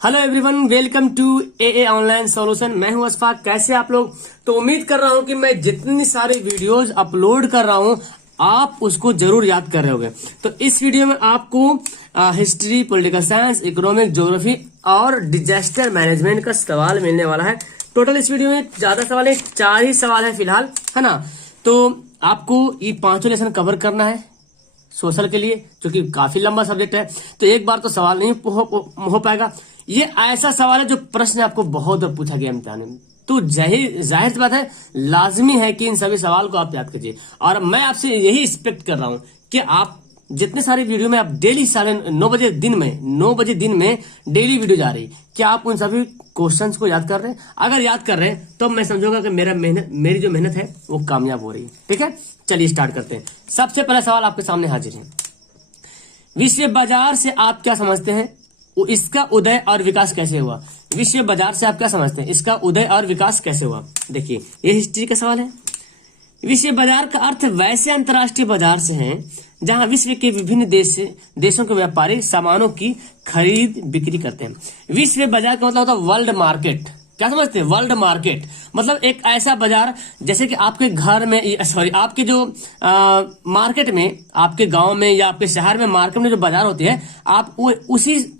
Hello everyone, welcome to a online solution. मैं हूं अशफाक। कैसे आप लोग? तो उम्मीद कर रहा हूं कि मैं जितनी सारी वीडियोस अपलोड कर रहा हूं आप उसको जरूर याद कर रहे होंगे। तो इस वीडियो में आपको history, political science, economic, geography और डिजास्टर मैनेजमेंट का सवाल मिलने वाला है। टोटल इस वीडियो में ज्यादा सवाल है, 4 ही सवाल है फिलहाल, है ना। तो आपको ये 5 लेसन कवर करना है सोशल के लिए, जो कि काफी लंबा सब्जेक्ट है। तो एक बार तो सवाल नहीं हो पाएगा। ये ऐसा सवाल है जो प्रश्न आपको बहुत बार पूछा गया इम्तिहान में। तो जाहिर सी बात है, लाजमी है कि इन सभी सवाल को आप याद कीजिए। और मैं आपसे यही एक्सपेक्ट कर रहा हूं कि आप जितने सारे वीडियो में आप डेली 9:30 दिन में डेली वीडियो जा रही, क्या आप उन सभी क्वेश्चंस को याद कर रहे हैं? अगर याद कर रहे हैं तो मैं समझूंगा कि मेरी जो मेहनत है वो कामयाब हो रही है। ठीक है, चलिए स्टार्ट करते हैं। सबसे पहला सवाल आपके सामने हाजिर है। विश्व बाजार से आप क्या समझते हैं? इसका उदय और विकास कैसे हुआ? विश्व बाजार से आप क्या समझते हैं? इसका उदय और विकास कैसे हुआ? देखिए, ये हिस्ट्री का सवाल है। विश्व बाजार का अर्थ वैसे अंतर्राष्ट्रीय बाजार से है जहां विश्व के विभिन्न देशों के व्यापारी सामानों की खरीद बिक्री करते हैं। विश्व बाजार का मतलब होता है वर्ल्ड मार्केट। क्या समझते हैं? वर्ल्ड मार्केट मतलब एक ऐसा बाजार जैसे कि आपके घर में, सॉरी, आपके जो मार्केट में, आपके गांव में या आपके शहर में मार्केट में जो बाजार होती है, आप वो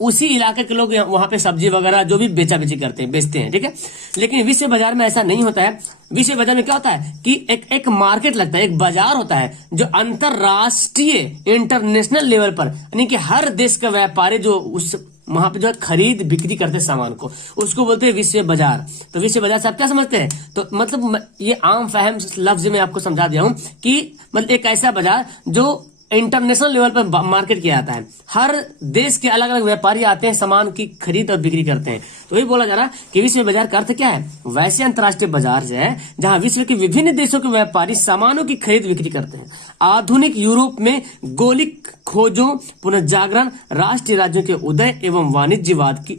उसी इलाके के लोग वहां पे सब्जी वगैरह जो भी बेची करते हैं, बेचते हैं। ठीक है, लेकिन विश्व बाजार में ऐसा नहीं होता है। विश्व बाजार में क्या होता है कि एक मार्केट लगता है, एक बाजार होता है जो अंतरराष्ट्रीय, इंटरनेशनल लेवल पर, यानी कि हर देश का व्यापारी जो उस वहां पे जो है खरीद बिक्री करते हैं सामान को, उसको बोलते हैं विश्व बाजार। तो विश्व बाजार से आप क्या समझते हैं? तो मतलब ये आम फहम लफ्ज में आपको समझा दिया हूं कि मतलब एक ऐसा बाजार जो इंटरनेशनल लेवल पर मार्केट किया जाता है। हर देश के अलग अलग व्यापारी आते हैं, सामान की खरीद और बिक्री करते हैं। तो ये बोला जा रहा है कि विश्व बाजार का अर्थ क्या है? वैसे अंतर्राष्ट्रीय बाजार से है जहां विश्व के विभिन्न देशों के व्यापारी सामानों की खरीद बिक्री करते हैं। आधुनिक यूरोप में गोलिक खोजों, पुनर्जागरण, राष्ट्रीय राज्यों के उदय एवं वाणिज्यवाद की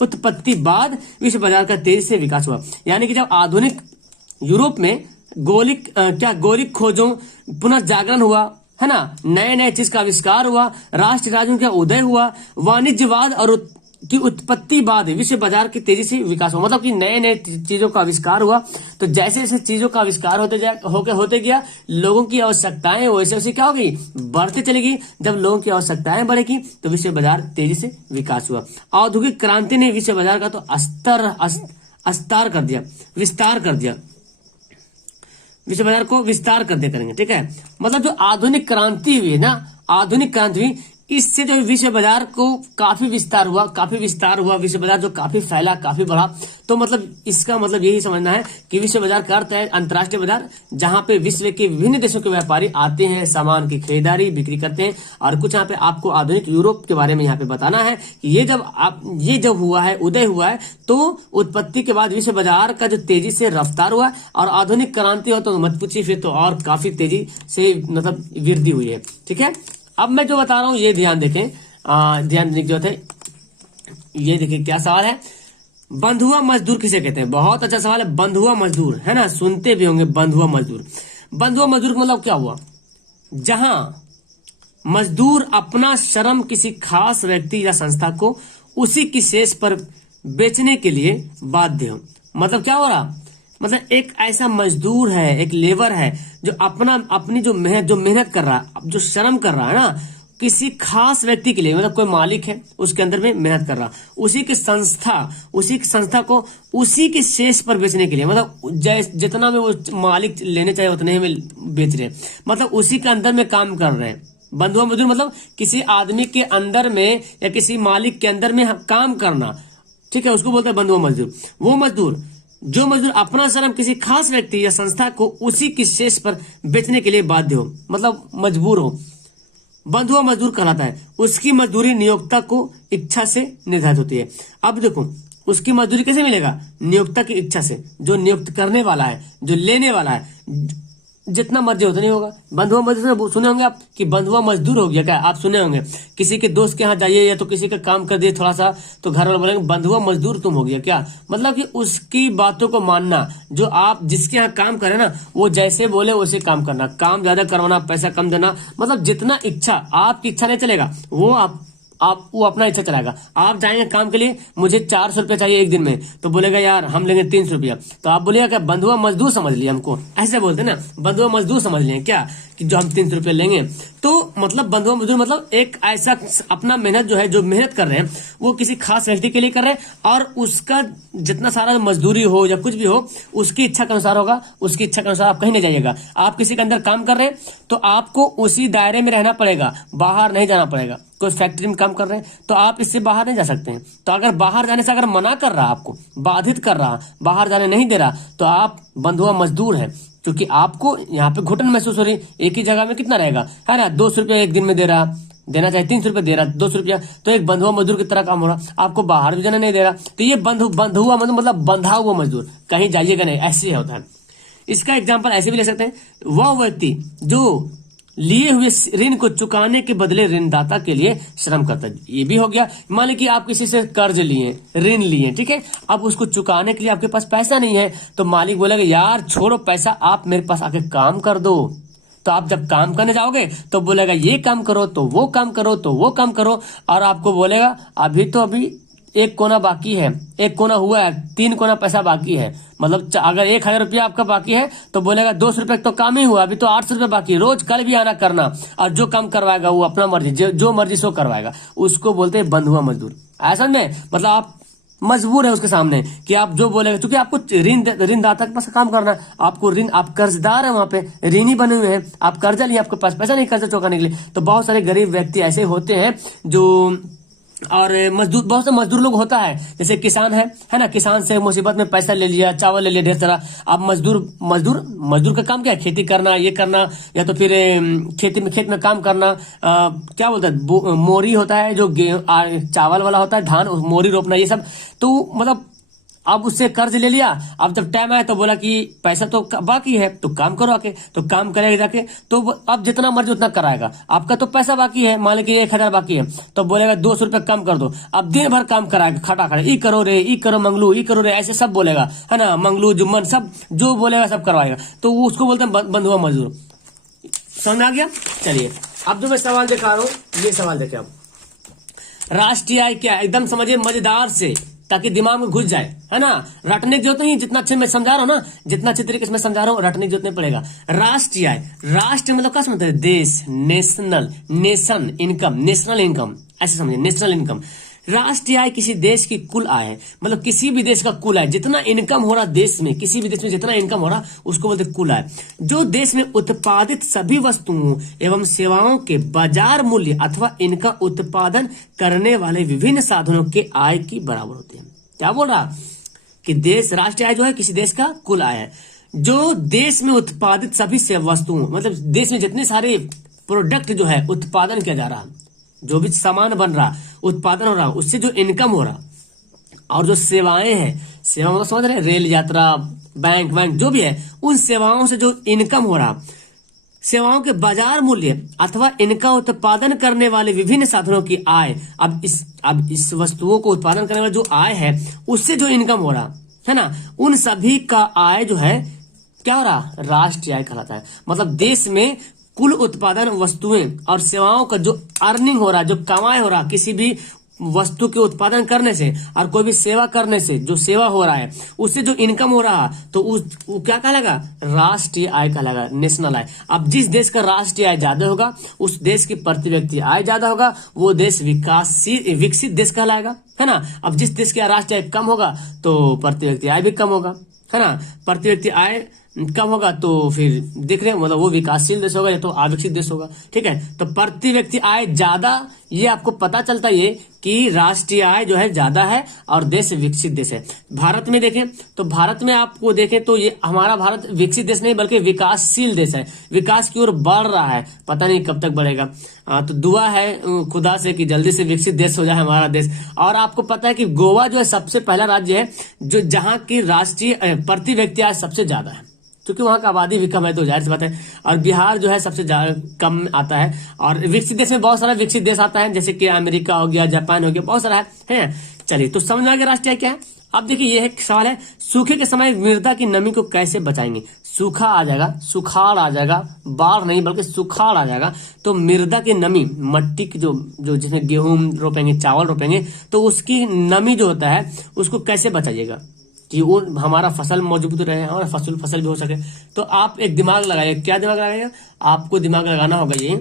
उत्पत्ति बाद विश्व बाजार का तेजी से विकास हुआ। यानी कि जब आधुनिक यूरोप में गोलिक खोजों, पुनर्जागरण हुआ, है ना, नए नए चीज का आविष्कार हुआ, राष्ट्र राज्यों का उदय हुआ, वाणिज्यवाद और की उत्पत्ति बाद विश्व बाजार की तेजी से विकास हुआ। मतलब कि नए नए चीजों का आविष्कार हुआ। तो जैसे जैसे चीजों का आविष्कार होते गया, लोगों की आवश्यकताएं वैसे वैसे क्या हो गई, बढ़ते चलेगी। जब लोगों की आवश्यकताएं बढ़ेगी तो विश्व बाजार तेजी से विकास हुआ। औद्योगिक क्रांति ने विश्व बाजार का तो विस्तार कर दिया। विश्व बाजार को विस्तार कर दे करेंगे। ठीक है, मतलब जो आधुनिक क्रांति हुई है ना, आधुनिक क्रांति हुई, इससे जो विश्व बाजार को काफी विस्तार हुआ। विश्व बाजार जो काफी फैला, काफी बढ़ा। तो मतलब इसका मतलब यही समझना है कि विश्व बाजार का अर्थ है अंतर्राष्ट्रीय बाजार, जहां पे विश्व के विभिन्न देशों के व्यापारी आते हैं, सामान की खरीदारी बिक्री करते हैं। और कुछ यहाँ पे आपको आधुनिक यूरोप के बारे में यहाँ पे बताना है कि ये जब हुआ है, उदय हुआ है, तो उत्पत्ति के बाद विश्व बाजार का जो तेजी से रफ्तार हुआ। और आधुनिक क्रांति हो तो मत पूछिए, फिर तो और काफी तेजी से मतलब वृद्धि हुई है। ठीक है, अब मैं जो बता रहा हूं ये ध्यान देखें, ध्यान देने की जरूरत है। ये देखिए क्या सवाल है, बंधुआ मजदूर किसे कहते हैं? बहुत अच्छा सवाल है। बंधुआ मजदूर, है ना, सुनते भी होंगे बंधुआ मजदूर। बंधुआ मजदूर का मतलब क्या हुआ? जहां मजदूर अपना श्रम किसी खास व्यक्ति या संस्था को उसी की शेष पर बेचने के लिए बाध्य हो। मतलब क्या हो रहा, मतलब एक ऐसा मजदूर है, एक लेबर है जो अपनी जो मेहनत कर रहा है, जो श्रम कर रहा है ना, किसी खास व्यक्ति के लिए, मतलब कोई मालिक है उसके अंदर में मेहनत कर रहा, उसी की संस्था को उसी के शेष पर बेचने के लिए, मतलब जितना में वो मालिक लेने चाहिए उतने में बेच रहे, मतलब उसी के अंदर में काम कर रहे हैं। बंधुआ मजदूर मतलब किसी आदमी के अंदर में या किसी मालिक के अंदर में काम करना। ठीक है, उसको बोलते हैं बंधुआ मजदूर। वो मजदूर जो मजदूर अपना श्रम किसी खास व्यक्ति या संस्था को उसी की शेष पर बेचने के लिए बाध्य हो, मतलब मजबूर हो, बंधुआ मजदूर कहलाता है। उसकी मजदूरी नियोक्ता को इच्छा से निर्धारित होती है। अब देखो, उसकी मजदूरी कैसे मिलेगा? नियोक्ता की इच्छा से। जो नियुक्त करने वाला है, जो लेने वाला है, जितना मर्जी उतना नहीं होगा। बंधुआ मजदूर सुने होंगे आप कि बंधुआ मजदूर हो गया क्या? आप सुने होंगे किसी के दोस्त के यहाँ जाइए या तो किसी का काम कर दिए थोड़ा सा, तो घर वाले बोलेंगे बंधुआ मजदूर तुम हो गया क्या? मतलब कि उसकी बातों को मानना। जो आप जिसके यहाँ काम करे ना, वो जैसे बोले वैसे काम करना, काम ज्यादा करवाना, पैसा कम देना, मतलब जितना इच्छा, आपकी इच्छा नहीं चलेगा, वो आप आप वो अपना इच्छा चलाएगा। आप जाएंगे काम के लिए, मुझे 400 रुपया चाहिए एक दिन में, तो बोलेगा यार हम लेंगे 300 रुपया, तो आप बोलेगा क्या बंधुआ मजदूर समझ लिया हमको, ऐसे बोलते ना, बंधुआ मजदूर समझ लिया क्या कि जो हम 300 रुपया लेंगे। तो मतलब बंधुआ मजदूर मतलब एक ऐसा अपना मेहनत जो है, जो मेहनत कर रहे हैं वो किसी खास व्यक्ति के लिए कर रहे हैं, और उसका जितना सारा मजदूरी हो या कुछ भी हो उसकी इच्छा के अनुसार होगा, उसकी इच्छा के अनुसार आप कहीं नहीं जाइएगा। आप किसी के अंदर काम कर रहे हैं तो आपको उसी दायरे में रहना पड़ेगा, बाहर नहीं जाना पड़ेगा। कोई फैक्ट्री में काम कर रहे हैं तो आप इससे बाहर नहीं जा सकते हैं। तो अगर बाहर जाने से अगर मना कर रहा, आपको बाधित कर रहा, बाहर जाने नहीं दे रहा, तो आप बंधुआ मजदूर है, क्योंकि आपको यहाँ पे घुटन महसूस हो रही। एक ही जगह में कितना रहेगा, है ना, 200 रुपया एक दिन में दे रहा, देना चाहिए 300 रुपया दे रहा, 200 रुपया, तो एक बंधुआ मजदूर की तरह काम हो रहा, आपको बाहर भी जाने नहीं दे रहा। तो ये बंधुआ मतलब बंधा हुआ मजदूर, कहीं जाइएगा नहीं, ऐसे होता है। इसका एग्जाम्पल ऐसे भी ले सकते हैं, वह व्यक्ति जो लिए हुए ऋण को चुकाने के बदले ऋणदाता के लिए श्रम करता है। ये भी हो गया, मान लीजिए कि आप किसी से कर्ज लिए, ऋण लिए, ठीक है, अब उसको चुकाने के लिए आपके पास पैसा नहीं है, तो मालिक बोलेगा यार छोड़ो पैसा, आप मेरे पास आके काम कर दो। तो आप जब काम करने जाओगे तो बोलेगा ये काम करो, तो वो काम करो, तो वो काम करो, और आपको बोलेगा अभी एक कोना बाकी है, एक कोना हुआ है, 3 कोना पैसा बाकी है। मतलब अगर 1000 रुपया आपका बाकी है तो बोलेगा 200 रुपये तो काम ही हुआ, अभी तो 800 रुपये बाकी है, रोज कल भी आना करना, और जो काम करवाएगा वो अपना मर्जी, जो मर्जी सो करवाएगा, उसको बोलते हैं बंधुआ मजदूर। ऐसा में मतलब आप मजबूर है उसके सामने कि आप जो बोलेगा, क्योंकि आपको ऋणदाता के पास काम करना है, आपको ऋण, आप कर्जदार है, वहां पे ऋणी बने हुए हैं, आप कर्जा लिए, आपके पास पैसा नहीं कर्जा चुकाने के लिए। तो बहुत सारे गरीब व्यक्ति ऐसे होते हैं जो, और मजदूर, बहुत से मजदूर लोग होता है, जैसे किसान है ना, किसान से मुसीबत में पैसा ले लिया, चावल ले लिया ढेर सारा। अब मजदूर का काम क्या है, खेती करना, ये करना, या तो फिर खेत में काम करना, क्या बोलता है, मोरी होता है जो चावल वाला होता है, धान मोरी रोपना, ये सब। तो मतलब अब उससे कर्ज ले लिया, अब जब टाइम आया तो बोला कि पैसा तो बाकी है, तो काम करो आके, तो काम करेगा जाके, तो अब जितना मर्जी उतना कराएगा। आपका तो पैसा बाकी है, मान लीजिए 1000 बाकी है, तो बोलेगा 200 रुपये कम कर दो। अब दिन भर काम कराएगा, खड़ा ई करो रे, ई करो मंगलू, ई करो रे, ऐसे सब बोलेगा, है ना, मंगलू जुम्मन सब जो बोलेगा सब करवाएगा। तो उसको बोलते हैं बंधुआ मजदूर। समझ आ गया? चलिए अब जो मैं सवाल दिखा रहा हूँ, ये सवाल देखे आप। राष्ट्रीय आय क्या है, एकदम समझिए मजेदार से, ताकि दिमाग में घुस जाए, है ना। रटने की जरूरत नहीं, जितना अच्छे मैं समझा रहा हूँ ना, जितना अच्छे तरीके से मैं समझा रहा हूँ, रटने की जरूरत नहीं पड़ेगा। राष्ट्रीय आय, राष्ट्र मतलब क्या समझते हैं, देश, नेशन इनकम, नेशनल इनकम, ऐसे समझिए, नेशनल इनकम। राष्ट्रीय आय किसी देश की कुल आय है, मतलब किसी भी देश का कुल आय, जितना इनकम हो रहा देश में, किसी भी देश में जितना इनकम हो रहा उसको बोलते कुल आय। जो देश में उत्पादित सभी वस्तुओं एवं सेवाओं के बाजार मूल्य अथवा इनका उत्पादन करने वाले विभिन्न साधनों के आय की बराबर होते हैं। क्या बोल रहा कि देश, राष्ट्रीय आय जो है किसी देश का कुल आय है, जो देश में उत्पादित सभी वस्तुओं, मतलब देश में जितने सारे प्रोडक्ट जो है उत्पादन किया जा रहा, जो भी सामान बन रहा, उत्पादन हो रहा, उससे जो इनकम हो रहा, और जो सेवाएं हैं, सेवा मतलब समझ रहे, रेल यात्रा, बैंक जो भी है, उन सेवाओं से जो इनकम हो रहा, सेवाओं के बाजार मूल्य अथवा इनका उत्पादन करने वाले विभिन्न साधनों की आय। अब इस वस्तुओं को उत्पादन करने वाले जो आय है, उससे जो इनकम हो रहा है ना, उन सभी का आय जो है क्या हो रहा, राष्ट्रीय आय कहलाता है। मतलब देश में कुल उत्पादन वस्तुएं और सेवाओं का जो अर्निंग हो रहा, जो कमाई हो रहा, किसी भी वस्तु के उत्पादन करने से और कोई भी सेवा करने से जो सेवा हो रहा है, उससे जो इनकम हो रहा, तो वो क्या कहलाएगा, राष्ट्रीय आय कहलाएगा, नेशनल आय। अब जिस देश का राष्ट्रीय आय ज्यादा होगा, उस देश की प्रति व्यक्ति आय ज्यादा होगा, वो देश विकसित देश कहलाएगा, है ना। अब जिस देश का राष्ट्रीय आय कम होगा तो प्रति व्यक्ति आय भी कम होगा, है ना। प्रति व्यक्ति आय कम होगा तो फिर देख रहे हैं, मतलब वो विकासशील देश होगा या तो अविकसित देश होगा, ठीक है। तो प्रति व्यक्ति आय ज्यादा, ये आपको पता चलता है कि राष्ट्रीय आय जो है ज्यादा है और देश विकसित देश है। भारत में देखें तो भारत में आपको देखें तो ये हमारा भारत विकसित देश नहीं बल्कि विकासशील देश है, विकास की ओर बढ़ रहा है, पता नहीं कब तक बढ़ेगा। तो दुआ है खुदा से कि जल्दी से विकसित देश हो जाए हमारा देश। और आपको पता है कि गोवा जो है सबसे पहला राज्य है जो जहाँ की राष्ट्रीय प्रति व्यक्ति आय सबसे ज्यादा है, क्योंकि वहां का आबादी भी कम है, तो जाहिर सी बात है। और बिहार जो है सबसे कम आता है। और विकसित देश में बहुत सारा विकसित देश आता है, जैसे कि अमेरिका हो गया, जापान हो गया, बहुत सारा है। चलिए तो समझ में आ गया राष्ट्रीय आय क्या है। अब देखिए ये एक सवाल है, सूखे के समय मृदा की नमी को कैसे बचाएंगे। सूखा आ जाएगा, सुखाड़ आ जाएगा, बाढ़ नहीं बल्कि सुखाड़ आ जाएगा। तो मृदा की नमी, मट्टी की जो जो जिसमें गेहूं रोपेंगे, चावल रोपेंगे, तो उसकी नमी जो होता है उसको कैसे बचाइएगा कि वो हमारा फसल मजबूत रहे और फसल भी हो सके। तो आप एक दिमाग लगाइए। क्या दिमाग लगाइएगा? आपको दिमाग लगाना होगा ये,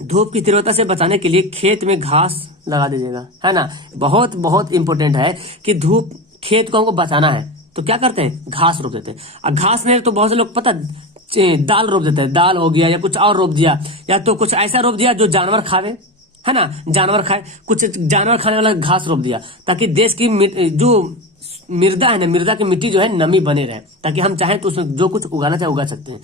धूप की तीव्रता से बचाने के लिए खेत में घास लगा दीजिएगा, है ना। बहुत बहुत इंपॉर्टेंट है कि धूप, खेत को हमको बचाना है तो क्या करते हैं, घास रोप देते हैं। और घास नहीं तो बहुत से लोग पता दाल रोप देते हैं, दाल हो गया या कुछ और रोप दिया, या तो कुछ ऐसा रोप दिया जो जानवर खावे, है ना, जानवर खाए, कुछ जानवर खाने वाला घास रोप दिया, ताकि देश की जो मृदा है ना, मृदा की मिट्टी जो है नमी बने रहे, ताकि हम चाहें तो उसमें जो कुछ उगाना चाहे उगा सकते हैं।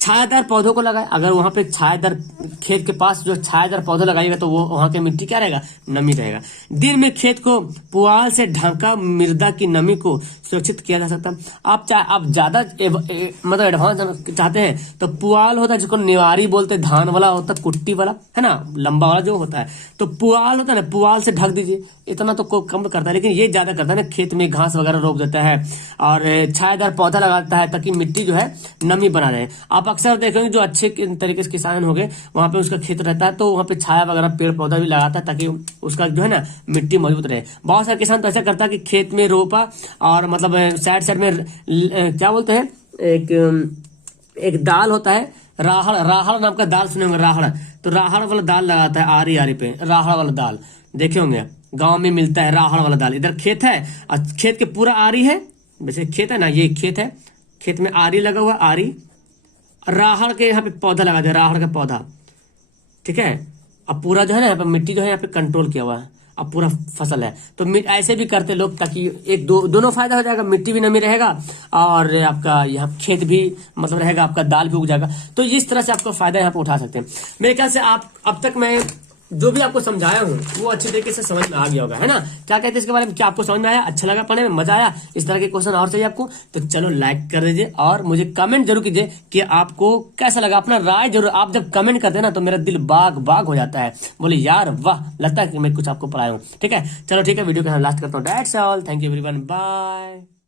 छायादार पौधों को लगाए, अगर वहां पे छायादार, खेत के पास जो छायादार पौधे लगाइएगा तो वो वहां की मिट्टी क्या रहेगा, नमी रहेगा। दिन में खेत को पुआल से ढका मृदा की नमी को सुरक्षित किया जा सकता है। आप ज्यादा मतलब एडवांस चाहते हैं तो पुआल होता है जिसको नेवारी बोलते हैं, धान वाला होता है, कुट्टी वाला, है ना, लंबा वाला जो होता है, तो पुआल होता है ना, पुआल से ढक दीजिए। इतना तो कोई कम करता है, लेकिन ये ज्यादा करता है ना, खेत में घास वगैरह रोप देता है और छायादार पौधा लगाता है ताकि मिट्टी जो है नमी बना रहे। आप अक्सर देखेंगे जो अच्छे तरीके से किसान हो गए, वहां पे उसका खेत रहता है तो वहां पे छाया वगैरह पेड़ पौधा भी लगाता है ताकि उसका जो है ना मिट्टी मजबूत रहे। बहुत सारे किसान तो ऐसा करता है कि खेत में रोपा और मतलब साइड साइड में क्या बोलते हैं, एक दाल होता है, राहड़, राहड़ नाम का दाल सुने होंगे, राहड़, तो राहड़ वाला दाल लगाता है आरी आरी पे, राहड़ वाला दाल देखे होंगे, गांव में मिलता है राहड़ वाला दाल। इधर खेत है और खेत के पूरा आरी है, वैसे खेत है ना, ये खेत है, खेत में आरी लगा हुआ, आरी, राहड़ के यहाँ पे पौधा लगा दिया, राहड़ का पौधा, ठीक है। अब पूरा जो है ना यहाँ पे मिट्टी जो है यहाँ पे कंट्रोल किया हुआ है, अब पूरा फसल है। तो ऐसे भी करते लोग ताकि एक दोनों फायदा हो जाएगा, मिट्टी भी नमी रहेगा और आपका यहाँ खेत भी मतलब रहेगा, आपका दाल भी उग जाएगा। तो इस तरह से आपको फायदा यहाँ पे उठा सकते हैं। मेरे ख्याल से आप अब तक मैं जो भी आपको समझाया हूँ वो अच्छे तरीके से समझ में आ गया होगा, है ना। क्या कहते हैं इसके बारे में, क्या आपको समझ में आया, अच्छा लगा पढ़ने में, मजा आया, इस तरह के क्वेश्चन और चाहिए आपको तो चलो लाइक कर दीजिए और मुझे कमेंट जरूर कीजिए कि आपको कैसा लगा, अपना राय जरूर। आप जब कमेंट करते हैं ना तो मेरा दिल बाग बाग हो जाता है, बोले यार वाह, लगता है कि मैं कुछ आपको पढ़ाया हूँ। ठीक है, चलो ठीक है, वीडियो को लास्ट करता हूँ। That's all, thank you everyone, bye.